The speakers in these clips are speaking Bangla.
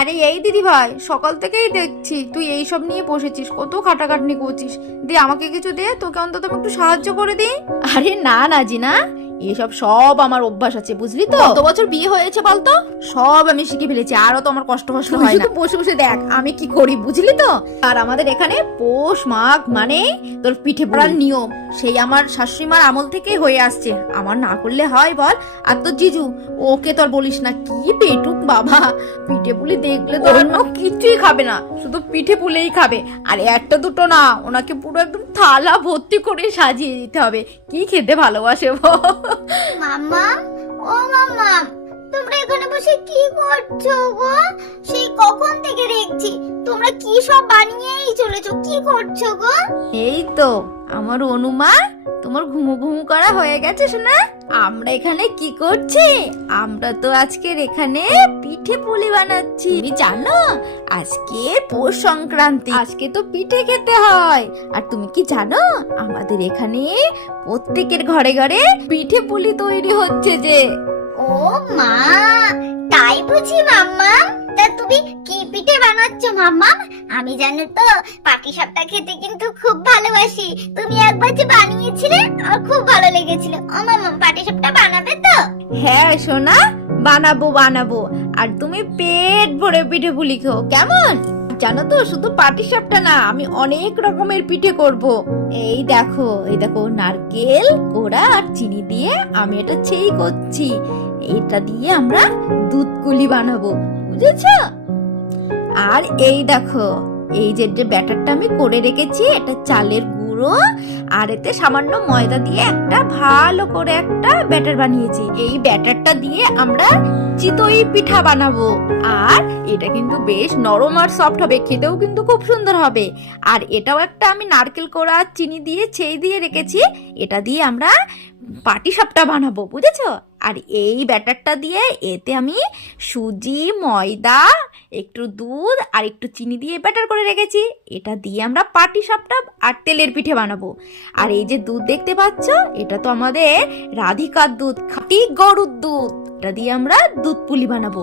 আরে এই দিদি ভাই, সকাল থেকেই দেখছি তুই এই সব নিয়ে বসেছিস, কত খাটাখাটনি করছিস। দে আমাকে কিছু দে, তোকে অন্তত আমি একটু সাহায্য করে দিই। আরে না না জিনা, এসব সব আমার অভ্যাস আছে বুঝলি তো। কত বছর বিয়ে হয়েছে বলতো, সব আমি শিখে ফেলেছি, আরো তো আমার কষ্ট হয় না। বসে বসে দেখ আমি কি করি বুঝলি তো। আর আমাদের এখানে পৌষ মাঘ মানে তোর পিঠে পড়ার নিয়ম সেই আমার শাশুড়িমার আমল থেকেই হয়ে আসছে, আমার না করলে হয় বল। আর তোর জিজু, ওকে তোর বলিস না, কি পেটুক বাবা, পিঠে পুলি দেখলে তো অন্য কিছুই খাবে না, শুধু পিঠে পুলেই খাবে। আর একটা দুটো না, ওনাকে পুরো একদম থালা ভর্তি করে সাজিয়ে দিতে হবে, কি খেতে ভালোবাসে। মাম্মা, ও মাম্মা, তোমরা এখানে বসে কি করছো গো? সেই কখন থেকে দেখছি তোমরা কি সব বানিয়েই চলেছো, কি করছো গো? এই তো আমার অনুমা, তোমার ঘুমু ঘুমু করা হয়ে গেছে শোনা। আমরা এখানে কি করছি, আমরা তো আজকের এখানে পিঠে পুলি বানাচ্ছি। তুমি জানো আজকে পৌষ সংক্রান্তি, আজকে তো পিঠে খেতে হয়। আর তুমি কি জানো আমাদের এখানে প্রত্যেকের ঘরে ঘরে পিঠে পুলি তৈরি হচ্ছে যে। ও মা, তাই বুঝি মাম্মা? তা তুমি কি পিঠে বানাচ্ছো মাম্মা? আমি জানো তো পাটিসাপটা খেতে কিন্তু খুব ভালোবাসি। তুমি একবার যে বানিয়েছিলে আমার খুব ভালো লেগেছিল। ও মাম্মা, পাটিসাপটা বানাবে তো? হ্যাঁ সোনা, বানাবো বানাবো। আর তুমি পেট ভরে পিঠে পুলি খাও কেমন। জানো তো শুধু পাটিসাপটা না, আমি অনেক রকমের পিঠে করব। এই দেখো নারকেল কোড়া আর চিনি দিয়ে আমি এটা ছেই করছি। এটা দিয়ে আমরা দুধ কুলি বানাবো, বুঝেছো? আর এই দেখো, এই যে ব্যাটারটা আমি করে রেখেছি, এটা চালের গুঁড়ো আর এতে সামান্য ময়দা দিয়ে একটা ভালো করে একটা ব্যাটার বানিয়েছি। এই ব্যাটারটা দিয়ে আমরা চিতই পিঠা বানাবো। আর এটা কিন্তু বেশ নরম আর সফট হবে, খেতেও কিন্তু খুব সুন্দর হবে। আর এটাও একটা আমি নারকেল কোড়া চিনি দিয়ে ছেই দিয়ে রেখেছি, এটা দিয়ে আমরা পাটিসাপটা বানাবো, বুঝেছো? আর এই ব্যাটারটা দিয়ে এতে আমি সুজি, ময়দা, একটু দুধ আর একটু চিনি দিয়ে ব্যাটার করে রেখেছি, এটা দিয়ে আমরা পাটিসাপটা আর তেলের পিঠে বানাবো। আর এই যে দুধ দেখতে পাচ্ছ, এটা তো আমাদের রাধিকার দুধ, খাঁটি গরুর দুধ, এটা দিয়ে আমরা দুধ পুলি বানাবো।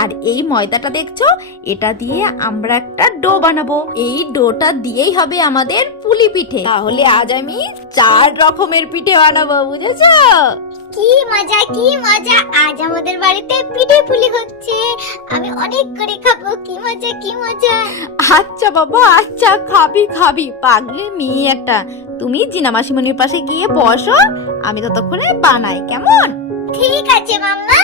আর এই ময়দাটা দেখছো, এটা দিয়ে আমরা একটা ডো বানাবো, এই ডোটা দিয়েই হবে আমাদের পুলি পিঠে। তাহলে আজ আমি 4 রকমের পিঠে বানাবো, বুঝেছো? কি মজা, কি মজা! আজ আমাদের বাড়িতে পিঠে পুলি হচ্ছে, আমি অনেক করে খাবো। কি মজা, কি মজা! আচ্ছা বাবা, আচ্ছা, খাবি পাগলি মেয়ে একটা। তুমি জিনা মাসিমণির পাশে গিয়ে বসো, আমি ততক্ষণে বানাই, কেমন? ঠিক আছে মাম্মা।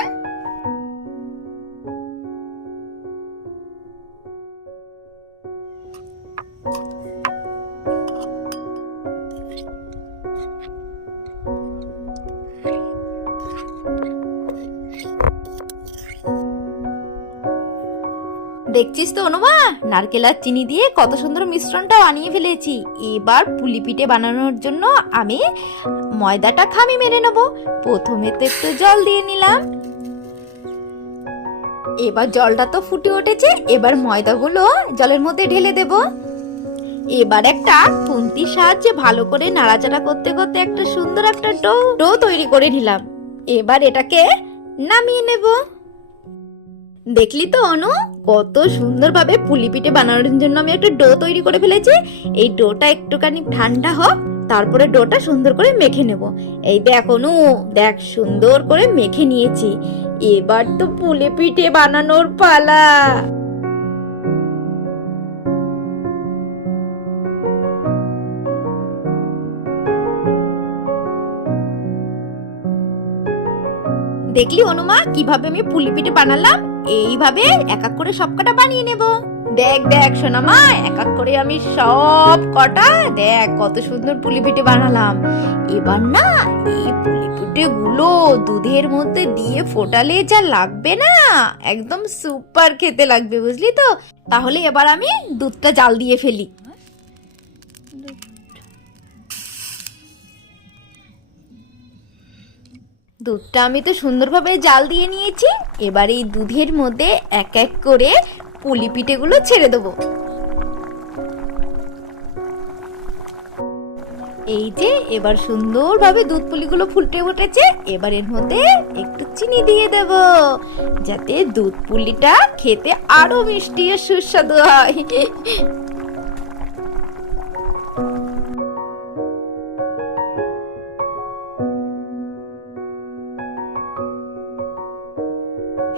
দেখছিস তো অনুমা, নারকেল আর চিনি দিয়ে কত সুন্দর মিশ্রণটা বানিয়ে ফেলেছি। এবার পুলি পিঠে বানানোর জন্য আমি ময়দাটা খামি মেরে নেব। প্রথমে তো একটু জল দিয়ে নিলাম, এবার জলটা তো ফুটে উঠেছে, এবার ময়দাগুলো জলের মধ্যে ঢেলে দেব। এবার একটা খুন্তির সাহায্যে ভালো করে নাড়াচাড়া করতে করতে একটা সুন্দর একটা ডো তৈরি করে নিলাম। এবার এটাকে নামিয়ে নেব। দেখলি তো অনু, কত সুন্দরভাবে পুলি পিঠে বানানোর জন্য আমি একটা ডো তৈরি করে ফেলেছি। এই ডোটা একটুখানি ঠান্ডা হোক, তারপরে ডোটা সুন্দর করে মেখে নেব। এই দেখ অনু, দেখ সুন্দর করে মেখে নিয়েছি। এবার তো পুলি পিঠে বানানোর পালা। দেখলি অনুমা, কিভাবে আমি পুলি পিঠে বানালাম? এইভাবে এক এক করে সব কটা বানিয়ে নেব। দেখ সোনামা, এক এক করে আমি সব কটা দেখ কত সুন্দর পুলি পিঠে বানালাম। এবার না এই পুলি পিঠে গুলো দুধের মধ্যে দিয়ে ফোটালে যা লাগবে না, একদম সুপার খেতে লাগবে, বুঝলি তো? তাহলে এবার আমি দুধটা জাল দিয়ে ফেলি। দুধটা আমি তো সুন্দরভাবে জাল দিয়ে নিয়েছি। এবার এই দুধের মধ্যে এক এক করে পুলি পিঠেগুলো ছেড়ে দেবো। এই যে এবার সুন্দরভাবে দুধ পুলিগুলো ফুটে উঠেছে, এবার এর মধ্যে একটু চিনি দিয়ে দেব, যাতে দুধ পুলিটা খেতে আরো মিষ্টি ও সুস্বাদু হয়।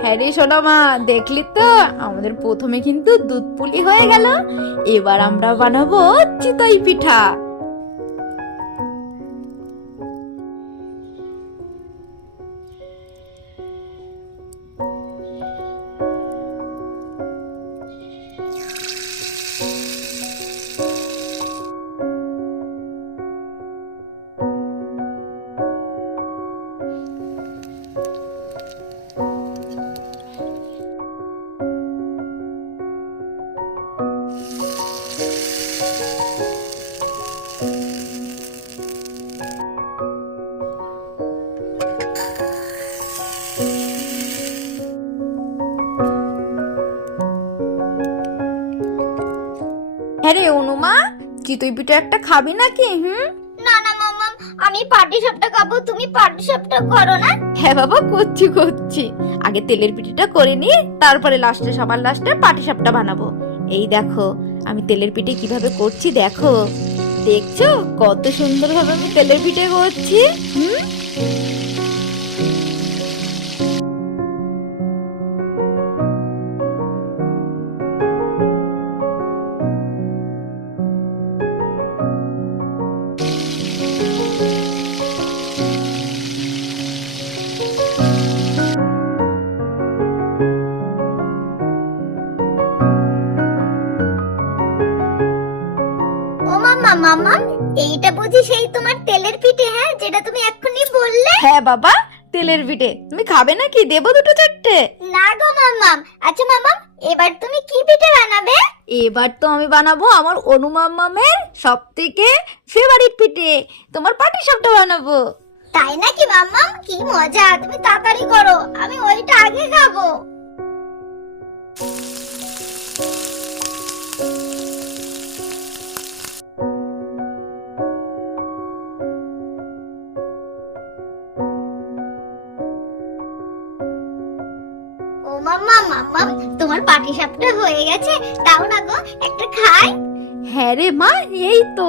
হ্যাঁ রে সোনা মা, দেখলি তো আমাদের প্রথমে কিন্তু দুধ পুলি হয়ে গেল, এবার আমরা বানাবো চিতই পিঠা। হ্যাঁ রে অনুমা, চিতই পিঠা একটা খাবি নাকি? না না মাম্মাম, আমি পাটিসাপটা খাবো, তুমি পাটিসাপটা করো না। হ্যাঁ বাবা, করছি। আগে তেলের পিঠাটা করে নি, তারপরে সবার লাস্টে পাটিসাপটা বানাবো। এই দেখো আমি তেলের পিঠে কিভাবে করছি, দেখো। দেখছো কত সুন্দরভাবে আমি তেলের পিঠে করছি। ও মাম্মা মাম্মাম, এইটা বুঝি সেই তোমার তেলের পিঠে? হ্যাঁ, যেটা তুমি এক্ষুনি বললে। হ্যাঁ বাবা, তেলের পিঠে। তুমি খাবে নাকি? দেবো দুটো চারটে? না গো মাম্মাম। আচ্ছা মাম্মাম, এবার তুমি কি পিঠে বানাবে? এবার তো আমি বানাবো আমার অনু মাম্মামের সব থেকে ফেভারিট পিঠে, তোমার পাটিসাপটা বানাবো। তাই নাকি মাম্মাম? কি মজা, তুমি তাড়াতাড়ি করো, আমি ওইটা আগে খাবো। ও মাম্মা মাম্মাম, তোমার পাটিসাপটা হয়ে গেছে, দাও না গো একটা খাই। হ্যাঁ রে মা, এই তো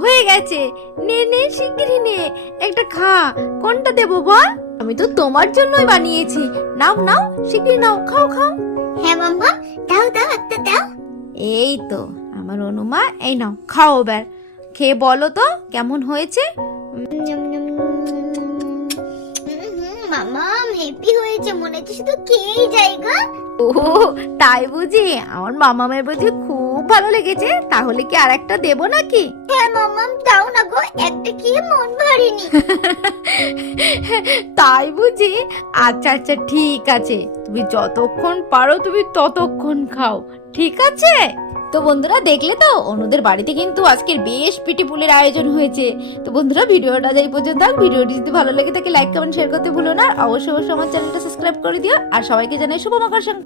হয়ে গেছে। নে নে শিগগিরই নে, একটা খা। কোনটা দেবো বল? আমি তো তোমার জন্যই বানিয়েছি। নাও নাও, শিগগিরই নাও, খাও খাও। হ্যাঁ মাম্মাম, দাও দাও একটা দাও। এই তো আমার অনুমা, এই নাও খাও। এবার খেয়ে বলো তো কেমন হয়েছে। মাম্মাম হেপি হয়েছে, মনে হচ্ছে শুধু খেয়েই যাই গো। ও তাই বুঝি? আমার মামামের বুঝি খুব ভালো লেগেছে, তাহলে কি আর একটা দেবো নাকি? হ্যাঁ মাম্মাম, দাও না গো, একটা খেয়ে মন ভরেনি। তাই বুঝি? আচ্ছা আচ্ছা ঠিক আছে, তুমি যতক্ষণ পারো তুমি ততক্ষণ খাও, ঠিক আছে? তো বন্ধুরা দেখলে তো, অনুদের বাড়িতে কিন্তু আজকের বেশ পিঠে পুলির আয়োজন হয়েছে। তো বন্ধুরা ভিডিওটা যাই পর্যন্ত থাক। ভিডিওটি যদি ভালো লেগে থাকে লাইক কমেন্ট শেয়ার করতে ভুলো না। আর অবশ্যই আমার চ্যানেলটা সাবস্ক্রাইব করে দিও। আর সবাইকে জানাই শুভ মকর সংক্রান্তি।